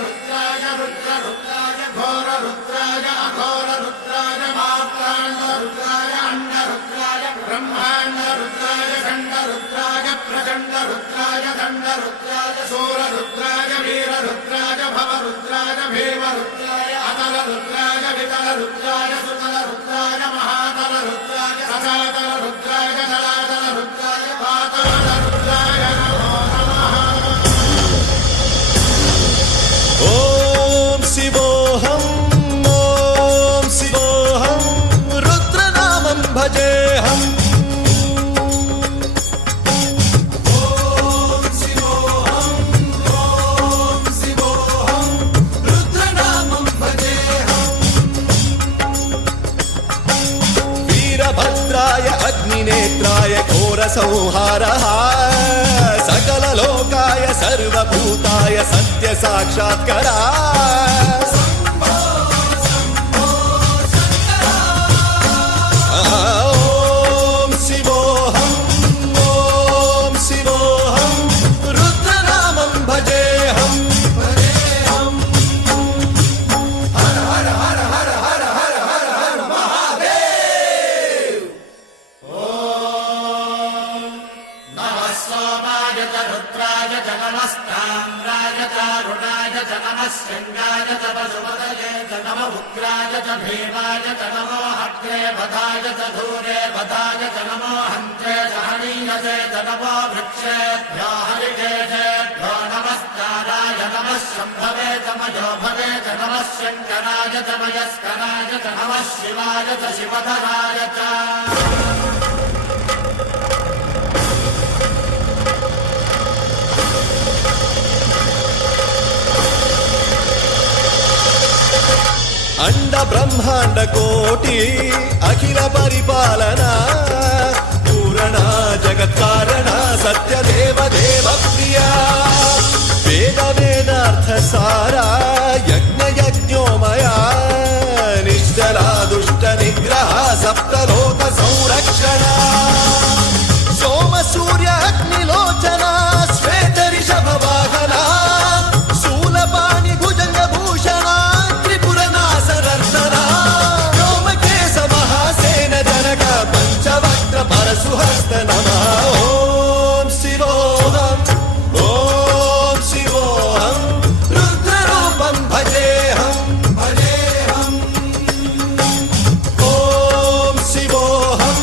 रुद्राय रुद्ररुद्राय घोररुद्राय अघोररुद्राय मार्ताण्डरुद्राय अण्डरुद्राय ब्रह्माण्डरुद्राय खण्डरुद्राय प्रचण्डरुद्राय दण्डरुद्राय शूररुद्राय वीररुद्राय भवरुद्राय भीमरुद्राय अतलरुद्राय वितलरुद्राय सुतलरुद्राय महातलरुद्राय सदातलरुद्राय जलातलरुद्राय पातालरुद्राय नमो नमः। ओम शिवोऽहं रुद्रनामं भजेऽहम्। वीरभद्राय अग्निनेत्राय घोरसंहारः सकललोकाय सर्वभूताय सत्यसाक्षात्करा। ॐ शिवोऽहं रुद्रनामं भजेऽहम्। हर हर हर हर हर हर हर हर महादेव। नमः सोमाय च रुद्राय च नमस्ताम्राय च रुणाय च नमः शृङ्गाय च पशुपतये च नमः उग्राय च भीमाय च नमो हत्रे वधाय च धूरे वधाय च नमो हन्त्रे च हनीयसे च नमो वृक्षेभ्यो हरिकेशेभ्यो नमस्काराय नमः शम्भवे च मयोभवे च नमः शङ्कराय च मयस्कराय च नमः शिवाय च शिवधराय च। अंड ब्रह्मांड कोटि अखिल परिपालना पूरणा जगत्कारणा सत्यदेव देव प्रिया वेद वेदार्थ सारा यज्ञ यज्ञोमया निश्चला दुष्ट निग्रह सप्तलोक संरक्षणा सोम सूर्य अग्निलोचना श्वेत ऋषभ वाहना शूलपाणि भुजंग भूषणा पंचवक्त्र परशुहस्त नमः। ओम शिवोऽहं रुद्ररूपं भजेऽहम्। ओम शिवोऽहं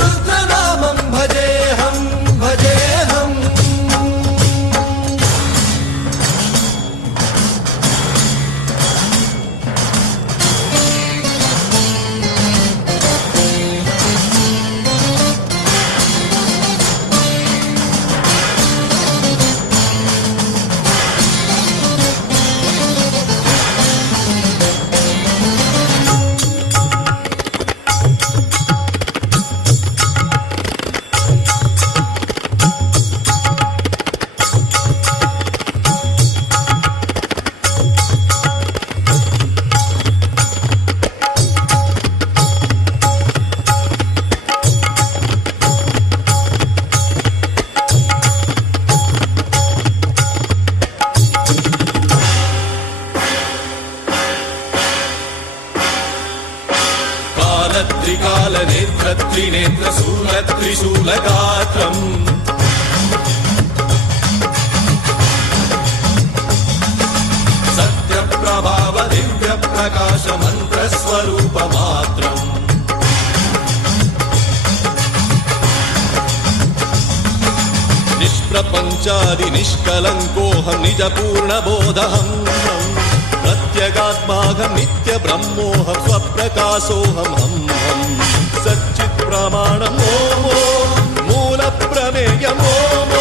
रुद्रनामं भजेऽहम्। त्रिकाल नेत्र त्रिनेत्र शूल त्रिशूलगात्रम् सत्यप्रभाव दिव्य प्रकाश मंत्र स्वरूप मात्रम् निष्प्रपंचादि निष्कलंकोऽहं निज पूर्ण बोधहम् प्रत्यगात्माहं नित्य ब्रह्मोऽहं स्वप्रकाशोऽहं सच्चित् प्रमाणम् ओम मूल प्रमेयम् ओम